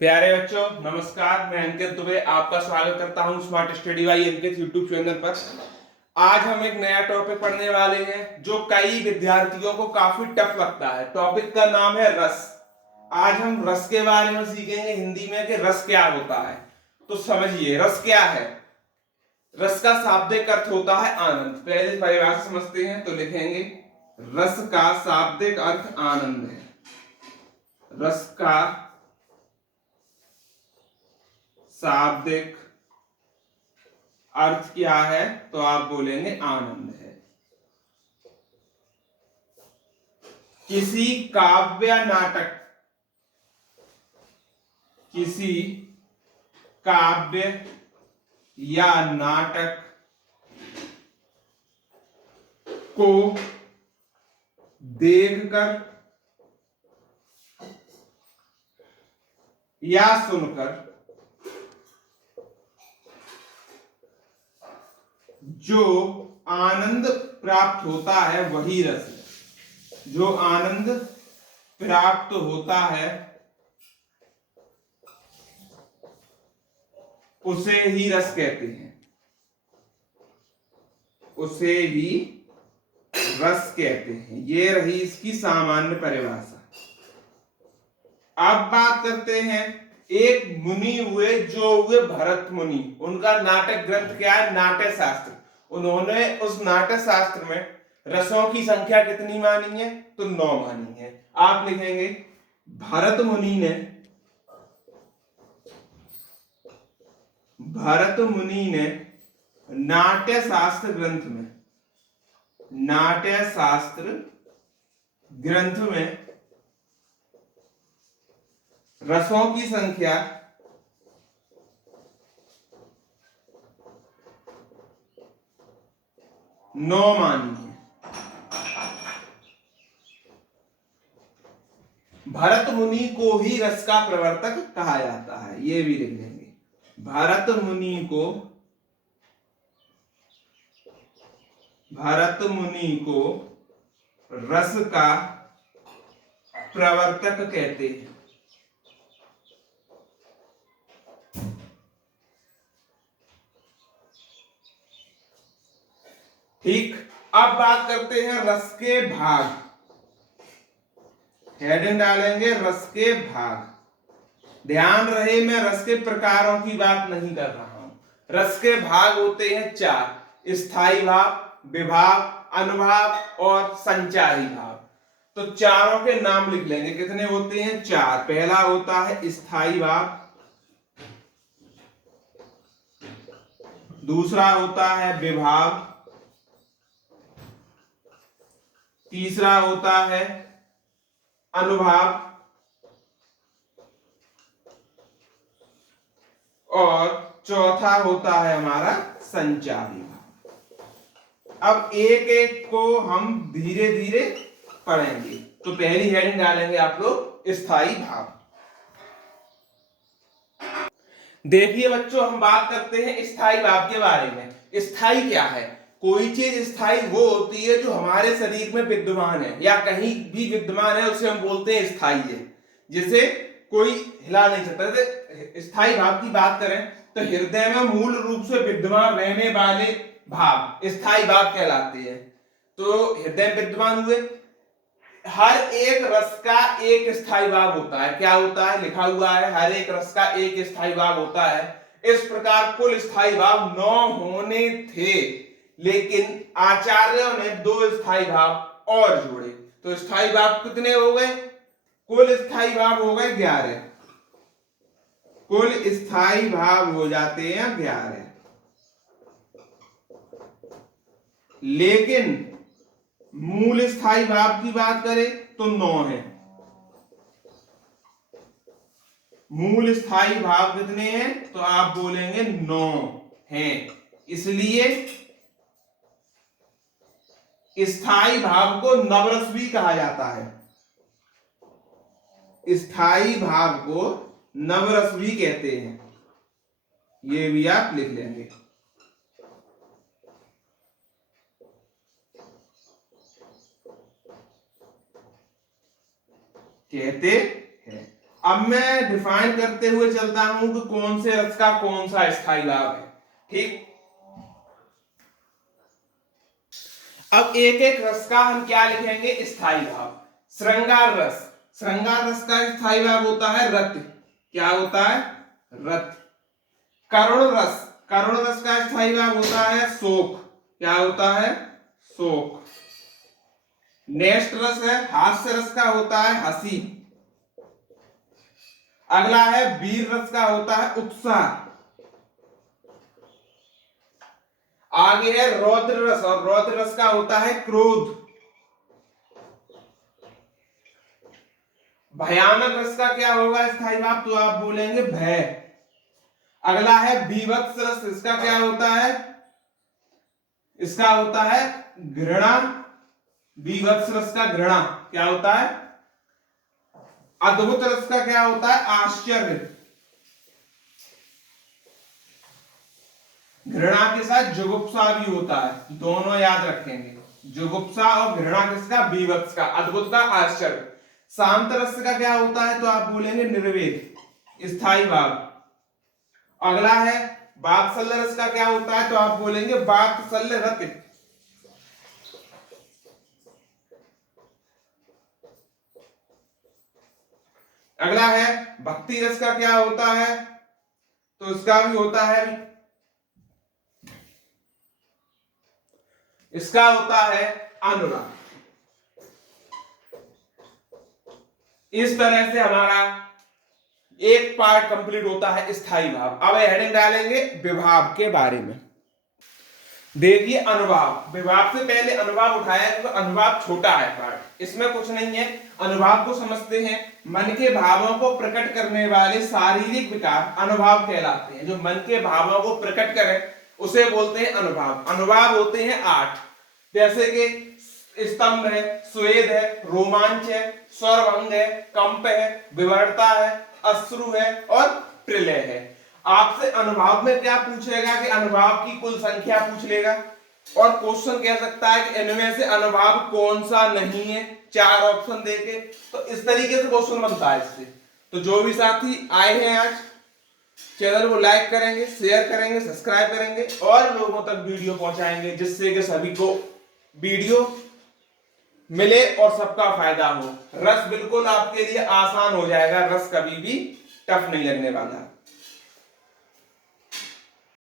प्यारे बच्चों नमस्कार। मैं अंकित दुबे आपका स्वागत करता हूं smart study by Ankit YouTube channel पर। आज हम एक नया टॉपिक पढ़ने वाले हैं जो कई विद्यार्थियों को काफी टफ लगता है। टॉपिक का नाम है रस। आज हम रस के बारे में सीखेंगे हिंदी में कि रस क्या होता है। तो समझिए रस क्या है। रस का शाब्दिक अर्थ होता है आनंद। पहले परिभाषा समझते हैं तो लिखेंगे रस का शाब्दिक अर्थ आनंद है। रस का शाब्दिक अर्थ क्या है तो आप बोलेंगे आनंद है। किसी काव्य नाटक किसी काव्य या नाटक को देखकर या सुनकर जो आनंद प्राप्त होता है वही रस है। जो आनंद प्राप्त होता है उसे ही रस कहते हैं। उसे ही रस कहते हैं। ये रही इसकी सामान्य परिभाषा। अब बात करते हैं एक मुनि हुए जो हुए भरत मुनि। उनका नाटक ग्रंथ क्या है? नाट्य शास्त्र। उन्होंने उस नाट्य शास्त्र में रसों की संख्या कितनी मानी है? तो 9 मानी है। आप लिखेंगे भरत मुनि ने नाट्य शास्त्र ग्रंथ में रसों की संख्या 9 मानी है। भरत मुनि को ही रस का प्रवर्तक कहा जाता है। ये भी लिख लेंगे। भरत मुनि को रस का प्रवर्तक कहते हैं। ठीक। अब बात करते हैं रस के भाग। हेडिंग डालेंगे रस के भाग। ध्यान रहे मैं रस के प्रकारों की बात नहीं कर रहा हूं। रस के भाग होते हैं 4: स्थायी भाव, विभाव, अनुभाव और संचारी भाव। तो चारों के नाम लिख लेंगे। कितने होते हैं? 4। पहला होता है स्थायी भाव, दूसरा होता है विभाव, तीसरा होता है अनुभाव और चौथा होता है हमारा संचारी भाव। अब एक एक को हम धीरे धीरे पढ़ेंगे। तो पहली हेडिंग डालेंगे आप लोग स्थायी भाव। देखिए बच्चों हम बात करते हैं स्थायी भाव के बारे में। स्थायी क्या है? कोई चीज स्थायी वो होती है जो हमारे शरीर में विद्यमान है या कहीं भी विद्यमान है, उसे हम बोलते हैं स्थायी है। जिसे कोई हिला नहीं सकता। स्थायी भाव की बात करें तो हृदय में मूल रूप से विद्यमान रहने वाले भाव स्थायी भाव कहलाते हैं। तो हृदय विद्यमान हुए। हर एक रस का एक स्थायी भाव होता है। क्या होता है? लिखा हुआ है हर एक रस का एक स्थायी भाव होता है। इस प्रकार कुल स्थायी भाव 9 होने थे, लेकिन आचार्यों ने 2 स्थायी भाव और जोड़े। तो स्थायी भाव कितने हो गए? कुल स्थायी भाव हो गए 11। कुल स्थायी भाव हो जाते हैं 11, लेकिन मूल स्थायी भाव की बात करें तो 9 है। मूल स्थायी भाव कितने हैं? तो आप बोलेंगे 9 हैं। इसलिए स्थायी भाव को नवरस भी कहा जाता है। स्थायी भाव को नवरस भी कहते हैं। ये भी आप लिख लेंगे। कहते हैं। अब मैं डिफाइन करते हुए चलता हूं कि कौन से रस का कौन सा स्थायी भाव है। ठीक, अब एक एक रस का हम क्या लिखेंगे, स्थायी भाव। श्रृंगार रस, श्रृंगार रस का स्थायी भाव होता है रत। क्या होता है, रत। करुण रस, करुण रस का स्थायी भाव होता है शोक। क्या होता है, शोक। नेक्स्ट रस है हास्य रस का होता है हंसी। अगला है वीर रस का होता है उत्साह। आगे है रौद्र रस, और रौद्र रस का होता है क्रोध। भयानक रस का क्या होगा स्थायी भाव, तो आप बोलेंगे भय। अगला है बीभत्स रस, इसका क्या होता है, इसका होता है घृणा। बीभत्स रस का घृणा क्या होता है, अद्भुत रस का क्या होता है, आश्चर्य। घृणा के साथ जुगुप्सा भी होता है, दोनों याद रखेंगे। जुगुप्सा और घृणा किसका, बीभत्स का, अद्भुत का आश्चर्य। शांत रस का क्या होता है, तो आप बोलेंगे निर्वेद, स्थायी भाव। अगला है वात्सल्य रस का क्या होता है, तो आप बोलेंगे वात्सल्य रत। अगला है भक्ति रस का क्या होता है, तो इसका भी होता है, इसका होता है अनुराग। इस तरह से हमारा एक पार्ट कंप्लीट होता है स्थायी भाव। अब हेडिंग डालेंगे विभाव के बारे में। देखिए अनुभाव, विभाव से पहले अनुभाव उठाया क्योंकि तो अनुभाव छोटा है पार्ट, इसमें कुछ नहीं है। अनुभाव को समझते हैं, मन के भावों को प्रकट करने वाले शारीरिक विकार अनुभाव कहलाते हैं। जो मन के भावों को प्रकट करें उसे बोलते हैं अनुभाव। अनुभाव होते हैं 8, जैसे कि स्तंभ है, स्वेद है, रोमांच है, स्वरभंग है, कंप है, विवर्ता है, अश्रु है और प्रलय है। आपसे अनुभाव में क्या पूछेगा कि अनुभाव की कुल संख्या पूछ लेगा, और क्वेश्चन कह सकता है कि इनमें से अनुभाव कौन सा नहीं है, 4 ऑप्शन देके। तो इस तरीके से क्वेश्चन बनता है इससे। तो जो भी साथी आए हैं आज, चैनल को लाइक करेंगे, शेयर करेंगे, सब्सक्राइब करेंगे और लोगों तक वीडियो पहुंचाएंगे, जिससे कि सभी को वीडियो मिले और सबका फायदा हो। रस बिल्कुल आपके लिए आसान हो जाएगा, रस कभी भी टफ नहीं लगने वाला।